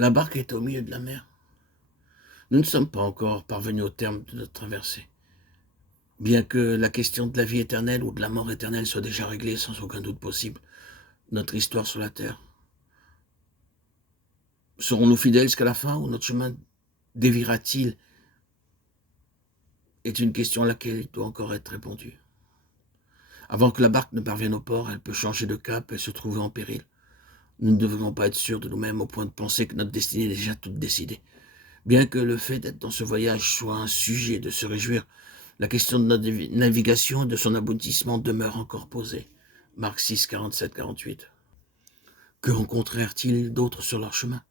La barque est au milieu de la mer. Nous ne sommes pas encore parvenus au terme de notre traversée. Bien que la question de la vie éternelle ou de la mort éternelle soit déjà réglée sans aucun doute possible, notre histoire sur la terre, serons-nous fidèles jusqu'à la fin ou notre chemin déviera-t-il est une question à laquelle il doit encore être répondu. Avant que la barque ne parvienne au port, elle peut changer de cap et se trouver en péril. Nous ne devons pas être sûrs de nous-mêmes au point de penser que notre destinée est déjà toute décidée. Bien que le fait d'être dans ce voyage soit un sujet de se réjouir, la question de notre navigation et de son aboutissement demeure encore posée. Marc 6, 47, 48. Que rencontrèrent-ils d'autres sur leur chemin?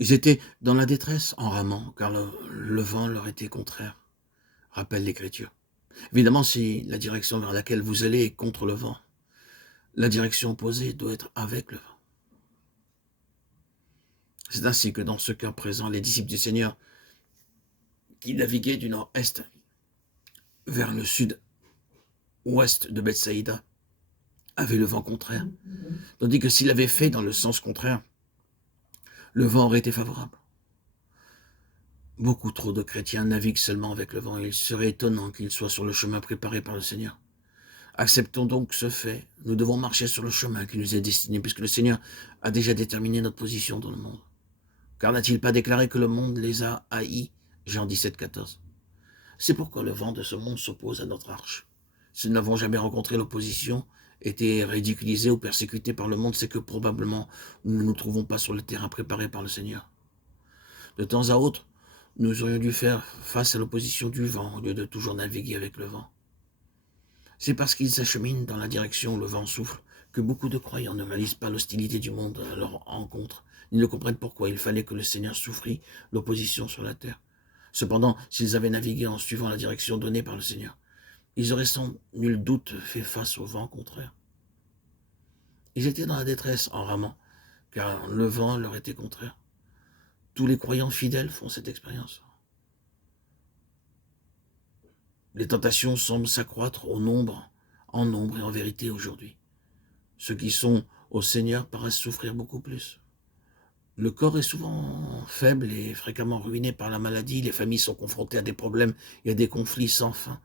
Ils étaient dans la détresse en ramant, car le vent leur était contraire, rappelle l'Écriture. Évidemment, si la direction vers laquelle vous allez est contre le vent, la direction opposée doit être avec le vent. C'est ainsi que dans ce cas présent, les disciples du Seigneur, qui naviguaient du nord-est vers le sud-ouest de Bethsaïda, avaient le vent contraire, tandis que s'il avait fait dans le sens contraire, le vent aurait été favorable. Beaucoup trop de chrétiens naviguent seulement avec le vent, et il serait étonnant qu'ils soient sur le chemin préparé par le Seigneur. Acceptons donc ce fait, nous devons marcher sur le chemin qui nous est destiné, puisque le Seigneur a déjà déterminé notre position dans le monde. Car n'a-t-il pas déclaré que le monde les a haïs? Jean 17, 14. C'est pourquoi le vent de ce monde s'oppose à notre arche. Si nous n'avons jamais rencontré l'opposition, été ridiculisés ou persécutés par le monde, c'est que probablement nous ne nous trouvons pas sur le terrain préparé par le Seigneur. De temps à autre, nous aurions dû faire face à l'opposition du vent au lieu de toujours naviguer avec le vent. C'est parce qu'ils s'acheminent dans la direction où le vent souffle que beaucoup de croyants ne réalisent pas l'hostilité du monde à leur rencontre, ni ne comprennent pourquoi il fallait que le Seigneur souffrit l'opposition sur la terre. Cependant, s'ils avaient navigué en suivant la direction donnée par le Seigneur, ils auraient sans nul doute fait face au vent contraire. Ils étaient dans la détresse en ramant, car le vent leur était contraire. Tous les croyants fidèles font cette expérience. Les tentations semblent s'accroître en nombre et en vérité aujourd'hui. Ceux qui sont au Seigneur paraissent souffrir beaucoup plus. Le corps est souvent faible et fréquemment ruiné par la maladie. Les familles sont confrontées à des problèmes et à des conflits sans fin.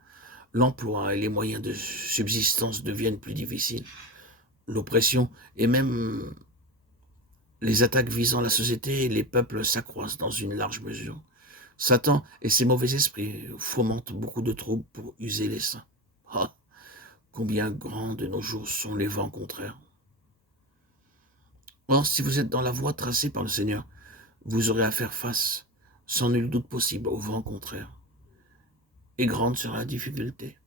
L'emploi et les moyens de subsistance deviennent plus difficiles. L'oppression et même les attaques visant la société et les peuples s'accroissent dans une large mesure. Satan et ses mauvais esprits fomentent beaucoup de troubles pour user les saints. Ah, combien grands de nos jours sont les vents contraires. Or, si vous êtes dans la voie tracée par le Seigneur, vous aurez à faire face, sans nul doute possible, au vent contraire. Et grande sera la difficulté.